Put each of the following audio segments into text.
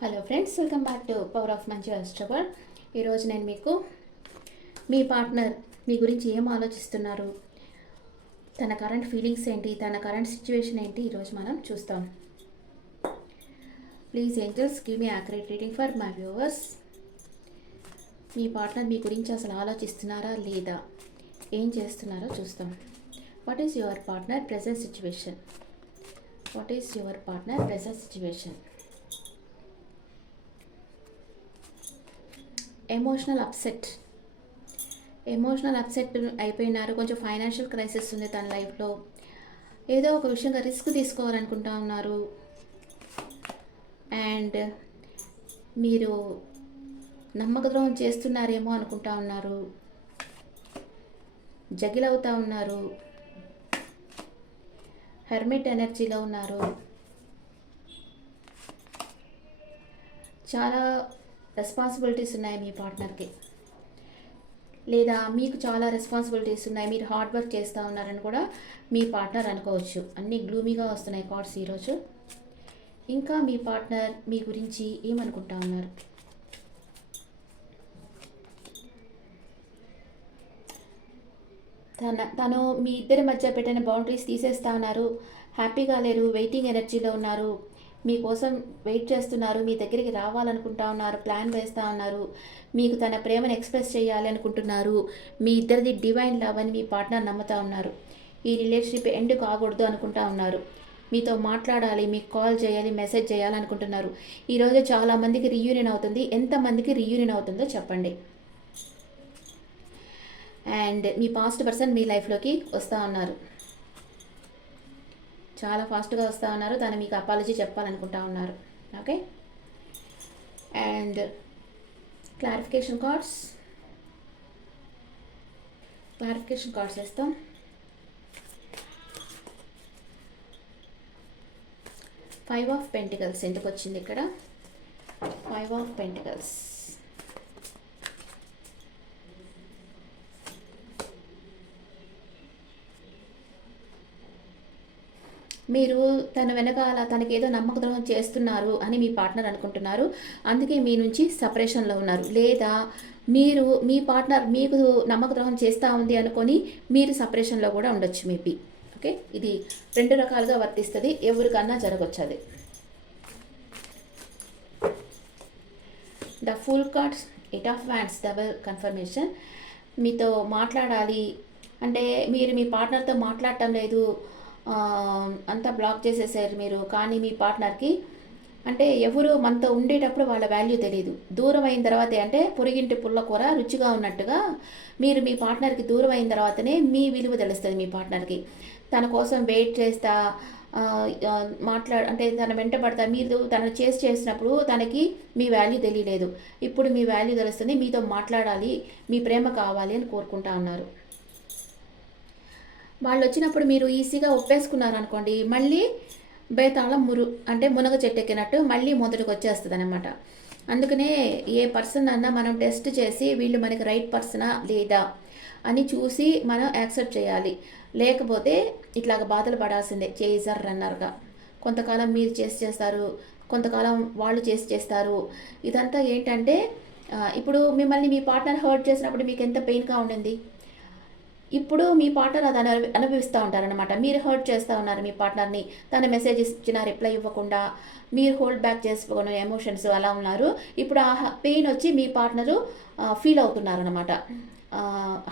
Hello friends welcome back to power of మంచి vegetable ఈరోజు నేను మీకు మీ పార్ట్నర్ మీ గురించి ఏం ఆలోచిస్తున్నారు? తన కరెంట్ ఫీలింగ్స్ ఏంటి? తన కరెంట్ సిచ్యువేషన్ ఏంటి? ఈరోజు మనం చూస్తాం. Please angels give me accurate reading for my viewers me partner మీ గురించి అసలు ఆలోచిస్తున్నారా లేదా? ఏం చేస్తున్నారో చూస్తాం. What is your partner present situation what is your partner present situation emotional upset emotional upset అయిపోయినారు. కొంచెం ఫైనాన్షియల్ క్రైసిస్ ఉంది తన లైఫ్లో ఏదో ఒక విషయంగా రిస్క్ తీసుకోవాలనుకుంటా ఉన్నారు. అండ్ మీరు నమ్మకద్రోహం చేస్తున్నారేమో అనుకుంటా ఉన్నారు. జగిలవుతా ఉన్నారు. హెర్మిట్ ఎనర్జీలో ఉన్నారు. చాలా రెస్పాన్సిబిలిటీస్ ఉన్నాయి మీ పార్ట్నర్కి. లేదా మీకు చాలా రెస్పాన్సిబిలిటీస్ ఉన్నాయి మీరు హార్డ్ వర్క్ చేస్తూ ఉన్నారని కూడా మీ పార్ట్నర్ అనుకోవచ్చు. అన్నీ గ్లూమీగా వస్తున్నాయి కార్డ్స్ ఈరోజు. ఇంకా మీ పార్ట్నర్ మీ గురించి ఏమనుకుంటా ఉన్నారు? తన తను మీ ఇద్దరి మధ్య పెట్టిన బౌండరీస్ తీసేస్తా ఉన్నారు. హ్యాపీగా లేరు వెయిటింగ్ ఎనర్జీలో ఉన్నారు. మీకోసం వెయిట్ చేస్తున్నారు మీ దగ్గరికి రావాలనుకుంటా ఉన్నారు ప్లాన్ వేస్తూ ఉన్నారు మీకు తన ప్రేమను ఎక్స్ప్రెస్ చేయాలి అనుకుంటున్నారు మీ ఇద్దరిది డివైన్ లవ్ అని మీ పార్ట్నర్ నమ్ముతా ఉన్నారు. ఈ రిలేషన్షిప్ ఎండ్ కాకూడదు అనుకుంటా ఉన్నారు. మీతో మాట్లాడాలి మీకు కాల్ చేయాలి మెసేజ్ చేయాలి అనుకుంటున్నారు. ఈరోజు చాలామందికి రీయూనియన్ అవుతుంది. ఎంతమందికి రీయూనియన్ అవుతుందో చెప్పండి. అండ్ మీ పాస్ట్ పర్సన్ మీ లైఫ్లోకి వస్తూ ఉన్నారు. చాలా ఫాస్ట్గా వస్తూ ఉన్నారు. తను మీకు అపాలజీ చెప్పాలనుకుంటా ఉన్నారు. Okay? And clarification cards. Clarification cards వేస్తాం. ఫైవ్ ఆఫ్ పెంటికల్స్ ఎందుకు వచ్చింది ఇక్కడ? Five of pentacles. మీరు తన వెనకాల తనకి ఏదో నమ్మక ద్రోహం చేస్తున్నారు అని మీ పార్ట్నర్ అనుకుంటున్నారు. అందుకే మీ నుంచి సపరేషన్లో ఉన్నారు. లేదా మీరు మీ పార్ట్నర్ మీకు నమ్మక ద్రోహం చేస్తూ ఉంది అనుకొని మీరు సపరేషన్లో కూడా ఉండొచ్చు మేబీ ఓకే? ఇది రెండు రకాలుగా వర్తిస్తుంది. ఎవరికన్నా జరగచ్చు అది the full cards eight of wands double confirmation. మీతో మాట్లాడాలి. అంటే మీరు మీ పార్ట్నర్తో మాట్లాడటం లేదు. అంతా బ్లాక్ చేసేసారు మీరు. కానీ మీ పార్ట్నర్కి అంటే ఎవరు మనతో ఉండేటప్పుడు వాళ్ళ వాల్యూ తెలియదు దూరం అయిన తర్వాతే అంటే పొరిగింటి పుల్ల కూర రుచిగా ఉన్నట్టుగా మీరు మీ పార్ట్నర్కి దూరం అయిన తర్వాతనే మీ విలువ తెలుస్తుంది మీ పార్ట్నర్కి. తన కోసం వెయిట్ చేస్తా మాట్లాడ మాట్లా అంటే తన వెంట పడతా మీరు తను చేసి చేసినప్పుడు తనకి మీ వాల్యూ తెలియలేదు. ఇప్పుడు మీ వాల్యూ తెలుస్తుంది మీతో మాట్లాడాలి మీ ప్రేమ కావాలి అని కోరుకుంటా ఉన్నారు. వాళ్ళు వచ్చినప్పుడు మీరు ఈజీగా ఒప్పేసుకున్నారు అనుకోండి మళ్ళీ బేతాళం మురు అంటే మునగ చెట్టు ఎక్కినట్టు మళ్ళీ మొదటికి వచ్చేస్తుంది అనమాట అందుకనే ఏ పర్సన్ అన్నా మనం టెస్ట్ చేసి వీళ్ళు మనకి రైట్ పర్సనా లేదా అని చూసి మనం యాక్సెప్ట్ చేయాలి. లేకపోతే ఇట్లాగ బాధలు పడాల్సిందే చేజర్ రన్నర్గా. కొంతకాలం మీరు చేసి చేస్తారు కొంతకాలం వాళ్ళు చేసి చేస్తారు. ఇదంతా ఏంటంటే ఇప్పుడు మిమ్మల్ని మీ పార్ట్నర్ హర్ట్ చేసినప్పుడు మీకు ఎంత పెయిన్గా ఉండింది? ఇప్పుడు మీ పార్ట్నర్ అది అను అనుభవిస్తూ ఉంటారనమాట మీరు హర్ట్ చేస్తూ ఉన్నారు మీ పార్ట్నర్ని తన మెసేజ్ ఇచ్చిన రిప్లై ఇవ్వకుండా మీరు హోల్డ్ బ్యాక్ చేసుకున్న ఎమోషన్స్ అలా ఉన్నారు. ఇప్పుడు ఆ పెయిన్ వచ్చి మీ పార్ట్నరు ఫీల్ అవుతున్నారనమాట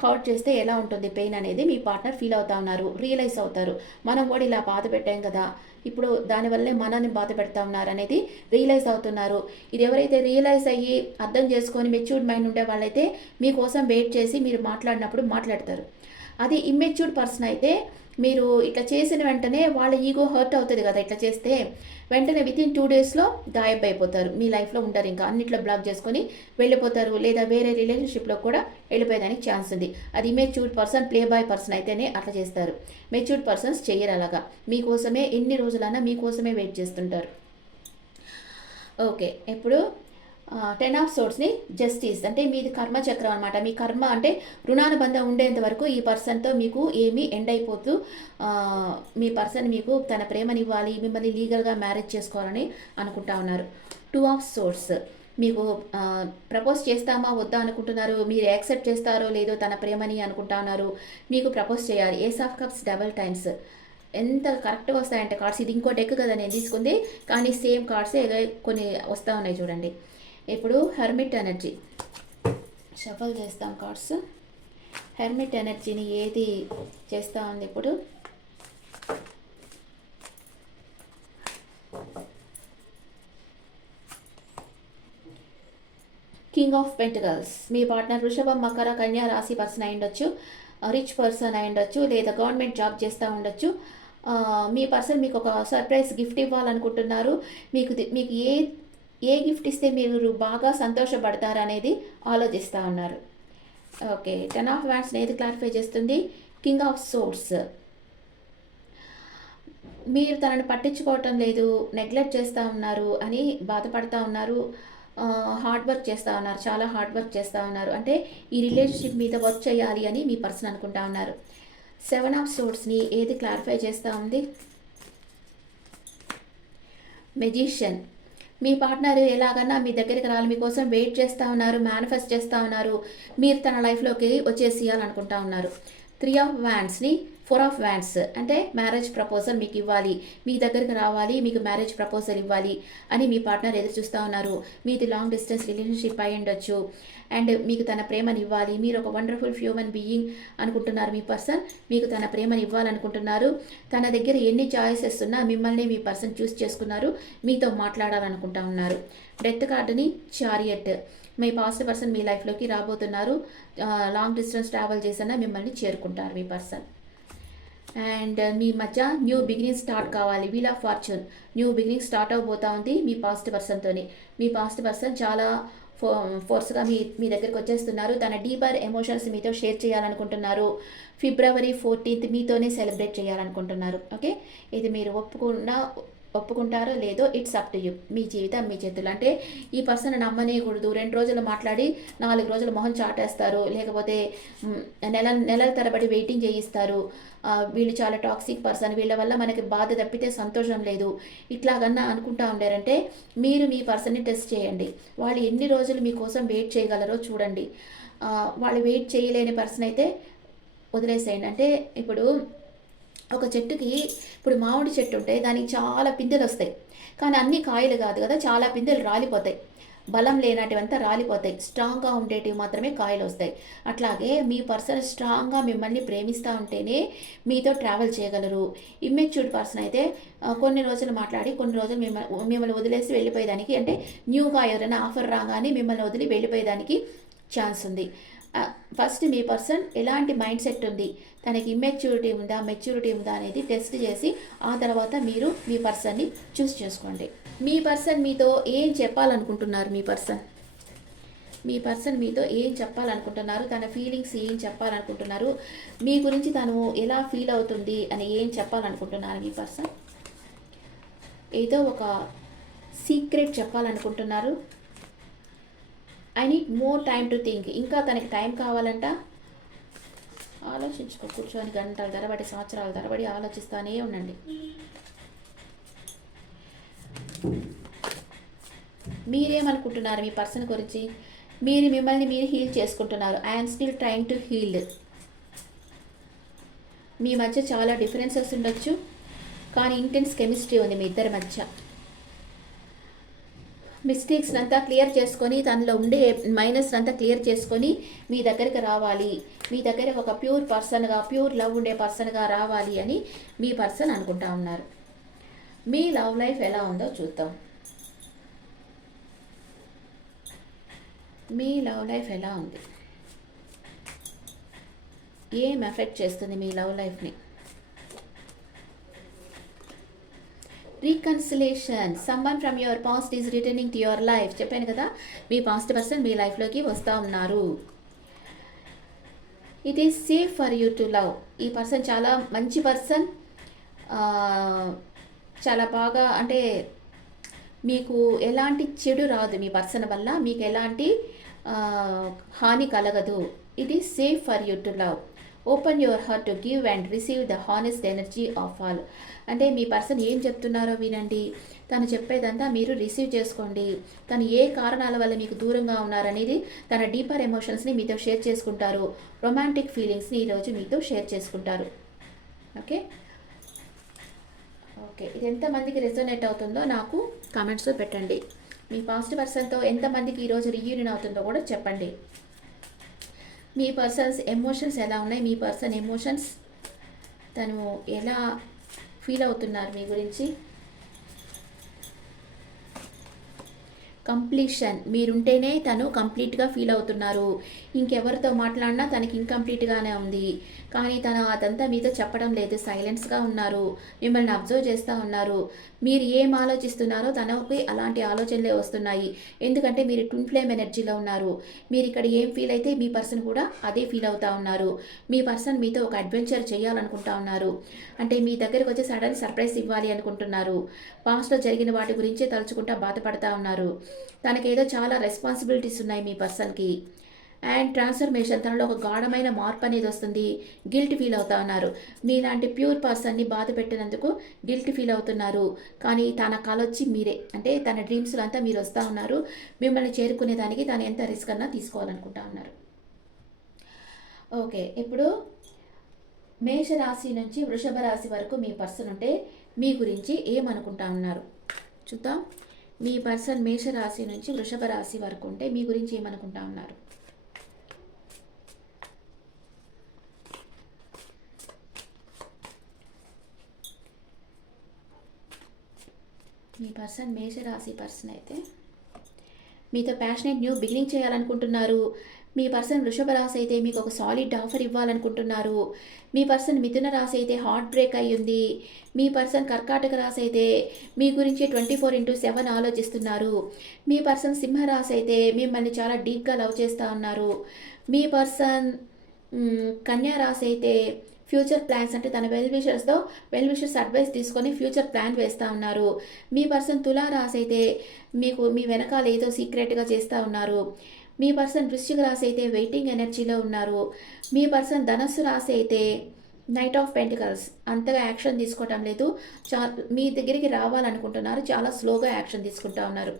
హర్ట్ చేస్తే ఎలా ఉంటుంది పెయిన్ అనేది మీ పార్ట్నర్ ఫీల్ అవుతా ఉన్నారు రియలైజ్ అవుతారు. మనం కూడా ఇలా బాధ పెట్టాం కదా. ఇప్పుడు దానివల్లే మనల్ని బాధ పెడతా ఉన్నారు అనేది రియలైజ్ అవుతున్నారు. ఇది ఎవరైతే రియలైజ్ అయ్యి అర్థం చేసుకొని మెచ్యూర్డ్ మైండ్ ఉండే వాళ్ళైతే మీకోసం వెయిట్ చేసి మీరు మాట్లాడినప్పుడు మాట్లాడతారు. అది ఇమ్మెచ్యూర్డ్ పర్సన్ అయితే మీరు ఇట్లా చేసిన వెంటనే వాళ్ళ ఈగో హర్ట్ అవుతుంది కదా ఇట్లా చేస్తే వెంటనే విత్ ఇన్ టూ డేస్లో గాయబ్ అయిపోతారు. మీ లైఫ్లో ఉంటారు ఇంకా. అన్నిట్లో బ్లాక్ చేసుకొని వెళ్ళిపోతారు. లేదా వేరే రిలేషన్షిప్లో కూడా వెళ్ళిపోయేదానికి ఛాన్స్ ఉంది. అది matured person play boy person అయితేనే అట్లా చేస్తారు. మెచ్యూర్డ్ పర్సన్స్ చేయరు అలాగా. మీకోసమే ఎన్ని రోజులైనా మీకోసమే వెయిట్ చేస్తుంటారు. ఓకే ఇప్పుడు టెన్ ఆఫ్ సోర్స్ని జస్టిస్ అంటే మీది కర్మ చక్రం అనమాట మీ కర్మ అంటే రుణానుబంధం ఉండేంత వరకు ఈ పర్సన్తో మీకు ఏమీ ఎండ్ అయిపోతూ మీ పర్సన్ మీకు తన ప్రేమనివ్వాలి మిమ్మల్ని లీగల్గా మ్యారేజ్ చేసుకోవాలని అనుకుంటా ఉన్నారు. టూ ఆఫ్ సోర్స్ మీకు ప్రపోజ్ చేస్తామా వద్దా అనుకుంటున్నారు? మీరు యాక్సెప్ట్ చేస్తారో లేదో తన ప్రేమని అనుకుంటా ఉన్నారు. మీకు ప్రపోజ్ చేయాలి. Ace of cups double times ఎంత కరెక్ట్గా వస్తాయంటే కార్డ్స్ ఇది ఇంకో డెక్ కదా నేను తీసుకుంది. కానీ సేమ్ కార్డ్సే కొన్ని వస్తూ ఉన్నాయి చూడండి. ఇప్పుడు హెర్మిట్ ఎనర్జీ. షఫల్ చేస్తాం కార్డ్స్. హెర్మిట్ ఎనర్జీని ఏది చేస్తూ ఉంది ఇప్పుడు? కింగ్ ఆఫ్ పెంటికల్స్ మీ పార్ట్నర్ వృషభం మకర కన్యా రాశి పర్సన్ అయి ఉండొచ్చు. రిచ్ పర్సన్ అయి ఉండొచ్చు. లేదా గవర్నమెంట్ జాబ్ చేస్తూ ఉండొచ్చు. మీ పర్సన్ మీకు ఒక సర్ప్రైజ్ గిఫ్ట్ ఇవ్వాలనుకుంటున్నారు. మీకు మీకు ఏ ఏ గిఫ్ట్ ఇస్తే మీరు బాగా సంతోషపడతారనేది ఆలోచిస్తూ ఉన్నారు. ఓకే టెన్ ఆఫ్ వ్యాన్స్ ఏది క్లారిఫై చేస్తుంది? King of swords. మీరు తనని పట్టించుకోవటం లేదు నెగ్లెక్ట్ చేస్తూ ఉన్నారు అని బాధపడుతూ ఉన్నారు హార్డ్ వర్క్ చేస్తూ ఉన్నారు చాలా హార్డ్ వర్క్ చేస్తూ ఉన్నారు. అంటే ఈ రిలేషన్షిప్ మీద వర్క్ చేయాలి అని మీ పర్సన్ అనుకుంటా ఉన్నారు. సెవెన్ ఆఫ్ సోర్స్ని ఏది క్లారిఫై చేస్తూ ఉంది? మెజిషియన్. మీ పార్ట్నర్ ఎలాగన్నా మీ దగ్గరికి రావాలి మీకోసం వెయిట్ చేస్తూ ఉన్నారు మేనిఫెస్ట్ చేస్తూ ఉన్నారు మీరు తన లైఫ్లోకి వచ్చేసేయాలనుకుంటా ఉన్నారు. త్రీ ఆఫ్ వ్యాండ్స్ని ఫోర్ ఆఫ్ వ్యాండ్స్ అంటే మ్యారేజ్ ప్రపోజల్ మీకు ఇవ్వాలి. మీ దగ్గరికి రావాలి మీకు మ్యారేజ్ ప్రపోజల్ ఇవ్వాలి అని మీ పార్ట్నర్ ఎదురు చూస్తూ ఉన్నారు. మీది లాంగ్ డిస్టెన్స్ రిలేషన్షిప్ అయి ఉండొచ్చు. అండ్ మీకు తన ప్రేమని ఇవ్వాలి. మీరు ఒక వండర్ఫుల్ హ్యూమన్ బీయింగ్ అనుకుంటున్నారు. మీ పర్సన్ మీకు తన ప్రేమని ఇవ్వాలనుకుంటున్నారు. తన దగ్గర ఎన్ని చాయిసెస్ ఉన్నా మిమ్మల్ని మీ పర్సన్ చూస్ చేసుకున్నారు. మీతో మాట్లాడాలనుకుంటా ఉన్నారు. డెత్ కార్డుని చారియట్ మీ పాస్ట్ పర్సన్ మీ లైఫ్లోకి రాబోతున్నారు. లాంగ్ డిస్టెన్స్ ట్రావెల్ చేసినా మిమ్మల్ని చేరుకుంటారు మీ పర్సన్ అండ్ మీ మధ్య న్యూ బిగినింగ్ స్టార్ట్ కావాలి. Wheel of fortune new beginning start అవబోతా ఉంది మీ పాస్ట్ పర్సన్తోని మీ పాస్ట్ పర్సన్ చాలా ఫో ఫోర్స్గా మీ మీ దగ్గరికి వచ్చేస్తున్నారు. తన డీపర్ ఎమోషన్స్ మీతో షేర్ చేయాలనుకుంటున్నారు. ఫిబ్రవరి ఫోర్టీన్త్ మీతోనే సెలబ్రేట్ చేయాలనుకుంటున్నారు. ఓకే ఇది మీరు ఒప్పుకున్నా ఒప్పుకుంటారో లేదో ఇట్స్ అప్ టు యూ. మీ జీవితం మీ చేతులు. అంటే ఈ పర్సన్ నమ్మనేయకూడదు. రెండు రోజులు మాట్లాడి నాలుగు రోజులు మొహం చాటేస్తారు. లేకపోతే నెల నెలల తరబడి వెయిటింగ్ చేయిస్తారు. వీళ్ళు చాలా టాక్సిక్ పర్సన్. వీళ్ళ వల్ల మనకి బాధ తప్పితే సంతోషం లేదు. ఇట్లాగన్నా అనుకుంటా ఉండారంటే మీరు మీ పర్సన్ని టెస్ట్ చేయండి. వాళ్ళు ఎన్ని రోజులు మీకోసం వెయిట్ చేయగలరో చూడండి. వాళ్ళు వెయిట్ చేయలేని పర్సన్ అయితే వదిలేసేయండి. అంటే ఇప్పుడు ఒక చెట్టుకి ఇప్పుడు మామిడి చెట్టు ఉంటే దానికి చాలా పిందెలు వస్తాయి. కానీ అన్ని కాయలు కాదు కదా చాలా పిందెలు రాలిపోతాయి. బలం లేనటివంతా రాలిపోతాయి. స్ట్రాంగ్గా ఉండేటివి మాత్రమే కాయలు వస్తాయి. అట్లాగే మీ పర్సన్ స్ట్రాంగ్గా మిమ్మల్ని ప్రేమిస్తూ ఉంటేనే మీతో ట్రావెల్ చేయగలరు. ఇమ్మెచ్యూర్డ్ పర్సన్ అయితే కొన్ని రోజులు మాట్లాడి కొన్ని రోజులు మిమ్మల్ని మిమ్మల్ని వదిలేసి వెళ్ళిపోయేదానికి అంటే న్యూగా ఎవరైనా ఆఫర్ రాగానే మిమ్మల్ని వదిలి వెళ్ళిపోయేదానికి ఛాన్స్ ఉంది. ఫస్ట్ మీ పర్సన్ ఎలాంటి మైండ్ సెట్ ఉంది? తనకి ఇమ్మెచ్యూరిటీ ఉందా మెచ్యూరిటీ ఉందా అనేది టెస్ట్ చేసి ఆ తర్వాత మీరు మీ పర్సన్ని చూస్ చేసుకోండి. మీ పర్సన్ మీతో ఏం చెప్పాలనుకుంటున్నారు మీ పర్సన్ మీ పర్సన్ మీతో ఏం చెప్పాలనుకుంటున్నారు? తన ఫీలింగ్స్ ఏం చెప్పాలనుకుంటున్నారు? మీ గురించి తను ఎలా ఫీల్ అవుతుంది అని ఏం చెప్పాలనుకుంటున్నారు మీ పర్సన్ ఏదో ఒక సీక్రెట్ చెప్పాలనుకుంటున్నారు. I need more time to think ఇంకా తనకి టైం కావాలంట? ఆలోచించుకో కూర్చొని గంటల తరబడి సంవత్సరాల తరబడి ఆలోచిస్తానే ఉండండి. మీరేమనుకుంటున్నారు మీ పర్సన్ గురించి? మీరు మిమ్మల్ని మీరు హీల్ చేసుకుంటున్నారు. I'm still trying to heal మీ మధ్య చాలా డిఫరెన్సెస్ ఉండొచ్చు. కానీ ఇంటెన్స్ కెమిస్ట్రీ ఉంది మీ ఇద్దరి మధ్య. మిస్టేక్స్ అంతా క్లియర్ చేసుకొని తనలో ఉండే మైనస్ అంతా క్లియర్ చేసుకొని మీ దగ్గరికి రావాలి. మీ దగ్గర ఒక ప్యూర్ పర్సన్గా ప్యూర్ లవ్ ఉండే పర్సన్గా రావాలి అని మీ పర్సన్ అనుకుంటా ఉన్నారు. మీ లవ్ లైఫ్ ఎలా ఉందో చూద్దాం. మీ లవ్ లైఫ్ ఎలా ఉంది? ఏం ఎఫెక్ట్ చేస్తుంది మీ లవ్ లైఫ్ని reconciliation someone from your past is returning to your life చెప్పాను కదా మీ పాస్ట్ పర్సన్ మీ లైఫ్లోకి వస్తూ ఉన్నారు. It is safe for you to love ఈ పర్సన్ చాలా మంచి పర్సన్ చాలా బాగా అంటే మీకు ఎలాంటి చెడు రాదు మీ పర్సన్ వల్ల. మీకు ఎలాంటి హాని కలగదు. It is safe for you to love open your heart to give and receive the honest energy of all అంటే మీ పర్సన్ ఏం చెప్తున్నారో వినండి. తను చెప్పేదంతా మీరు రిసీవ్ చేసుకోండి. తను ఏ కారణాల వల్ల మీకు దూరంగా ఉన్నారనేది తన డీపర్ ఎమోషన్స్ని మీతో షేర్ చేసుకుంటారు. రొమాంటిక్ ఫీలింగ్స్ని ఈరోజు మీతో షేర్ చేసుకుంటారు. ఓకే ఓకే ఇది ఎంతమందికి రెసోనేట్ అవుతుందో నాకు కామెంట్స్లో పెట్టండి. మీ పాస్ట్ పర్సన్తో ఎంతమందికి ఈరోజు రీయూనియన్ అవుతుందో కూడా చెప్పండి. మీ పర్సన్స్ ఎమోషన్స్ ఎలా ఉన్నాయి? మీ పర్సన్ ఎమోషన్స్ తను ఎలా ఫీల్ అవుతున్నారు మీ గురించి? కంప్లీషన్ మీరుంటేనే తను కంప్లీట్గా ఫీల్ అవుతున్నారు. ఇంకెవరితో మాట్లాడినా తనకి ఇంకంప్లీట్గానే ఉంది. కానీ తను అదంతా మీతో చెప్పడం లేదు. సైలెన్స్గా ఉన్నారు. మిమ్మల్ని అబ్జర్వ్ చేస్తూ ఉన్నారు. మీరు ఏం ఆలోచిస్తున్నారో తనకి అలాంటి ఆలోచనలే వస్తున్నాయి. ఎందుకంటే మీరు ట్విన్ ఫ్లేమ్ ఎనర్జీలో ఉన్నారు. మీరు ఇక్కడ ఏం ఫీల్ అయితే మీ పర్సన్ కూడా అదే ఫీల్ అవుతా ఉన్నారు. మీ పర్సన్ మీతో ఒక అడ్వెంచర్ చేయాలనుకుంటా ఉన్నారు. అంటే మీ దగ్గరకు వచ్చి సడన్ సర్ప్రైజ్ ఇవ్వాలి అనుకుంటున్నారు. పాస్ట్లో జరిగిన వాటి గురించే తలుచుకుంటా బాధపడతా ఉన్నారు. తనకేదో చాలా రెస్పాన్సిబిలిటీస్ ఉన్నాయి మీ పర్సన్కి. అండ్ ట్రాన్స్ఫర్మేషన్ తనలో ఒక గాఢమైన మార్పు అనేది వస్తుంది. గిల్ట్ ఫీల్ అవుతా ఉన్నారు. మీలాంటి ప్యూర్ పర్సన్ని బాధ పెట్టినందుకు గిల్ట్ ఫీల్ అవుతున్నారు. కానీ తన కాలొచ్చి మీరే. అంటే తన డ్రీమ్స్లో అంతా మీరు వస్తూ ఉన్నారు. మిమ్మల్ని చేరుకునే దానికి తను ఎంత రిస్క్ అన్నా తీసుకోవాలనుకుంటా ఉన్నారు. ఓకే ఇప్పుడు మేషరాశి నుంచి వృషభ రాశి వరకు మీ పర్సన్ ఉంటే మీ గురించి ఏమనుకుంటా ఉన్నారు? చూద్దాం. మీ పర్సన్ మేషరాశి నుంచి వృషభ రాశి వరకు ఉంటే మీ గురించి ఏమనుకుంటా ఉన్నారు? మీ పర్సన్ మేషరాశి పర్సన్ అయితే మీతో ప్యాషనేట్ న్యూ బిగినింగ్ చేయాలనుకుంటున్నారు. మీ పర్సన్ వృషభ రాశి అయితే మీకు ఒక సాలిడ్ ఆఫర్ ఇవ్వాలనుకుంటున్నారు. మీ పర్సన్ మిథున రాశి అయితే హార్ట్ బ్రేక్ అయ్యింది మీ పర్సన్ కర్కాటక రాశి అయితే మీ గురించి ట్వంటీ ఫోర్ ఇంటూ సెవెన్ ఆలోచిస్తున్నారు. మీ పర్సన్ సింహ రాశి అయితే మిమ్మల్ని చాలా డీప్గా లవ్ చేస్తూ ఉన్నారు. మీ పర్సన్ కన్యా రాశి అయితే ఫ్యూచర్ ప్లాన్స్ అంటే తన వెల్ విషర్స్తో వెల్ విషర్స్ అడ్వైస్ తీసుకొని ఫ్యూచర్ ప్లాన్ వేస్తూ ఉన్నారు. మీ పర్సన్ తులారాశి అయితే మీకు మీ వెనకాల ఏదో సీక్రెట్గా చేస్తూ ఉన్నారు. మీ పర్సన్ వృశ్చిక రాశి అయితే వెయిటింగ్ ఎనర్జీలో ఉన్నారు. మీ పర్సన్ ధనస్సు రాశి అయితే నైట్ ఆఫ్ పెంటికల్స్ అంతగా యాక్షన్ తీసుకోవటం లేదు. చా మీ దగ్గరికి రావాలనుకుంటున్నారు. చాలా స్లోగా యాక్షన్ తీసుకుంటా ఉన్నారు.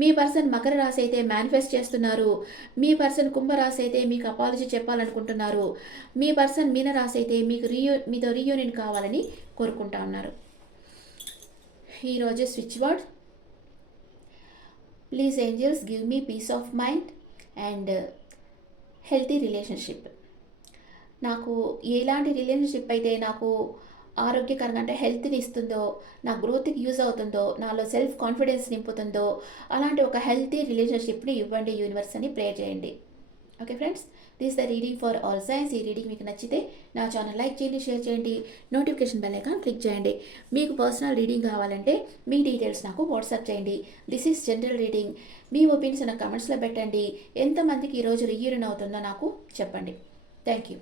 మీ పర్సన్ మకర రాశి అయితే మేనిఫెస్ట్ చేస్తున్నారు. మీ పర్సన్ కుంభరాశి అయితే మీకు అపాలజీ చెప్పాలనుకుంటున్నారు. మీ పర్సన్ మీనరాశి అయితే మీకు రీయూ మీతో రీయూనియన్ కావాలని కోరుకుంటా ఉన్నారు. ఈరోజు switchboard please angels give me peace of mind and healthy relationship నాకు ఎలాంటి రిలేషన్షిప్ అయితే నాకు ఆరోగ్యకరంగా అంటే హెల్త్ని ఇస్తుందో నా గ్రోత్కి యూజ్ అవుతుందో నాలో సెల్ఫ్ కాన్ఫిడెన్స్ నింపుతుందో అలాంటి ఒక హెల్తీ రిలేషన్షిప్ని ఇవ్వండి యూనివర్స్ అని ప్రే చేయండి. Okay friends this the reading for all signs ఈ రీడింగ్ మీకు నచ్చితే నా ఛానల్ లైక్ చేయండి షేర్ చేయండి నోటిఫికేషన్ బెల్ ఐకాన్ క్లిక్ చేయండి. మీకు పర్సనల్ రీడింగ్ కావాలంటే మీ డీటెయిల్స్ నాకు వాట్సాప్ చేయండి. దిస్ ఈస్ జనరల్ రీడింగ్ మీ ఒపీనియన్స్ నాకు కమెంట్స్లో పెట్టండి. ఎంతమందికి ఈరోజు రీయూరిన్ అవుతుందో నాకు చెప్పండి. Thank you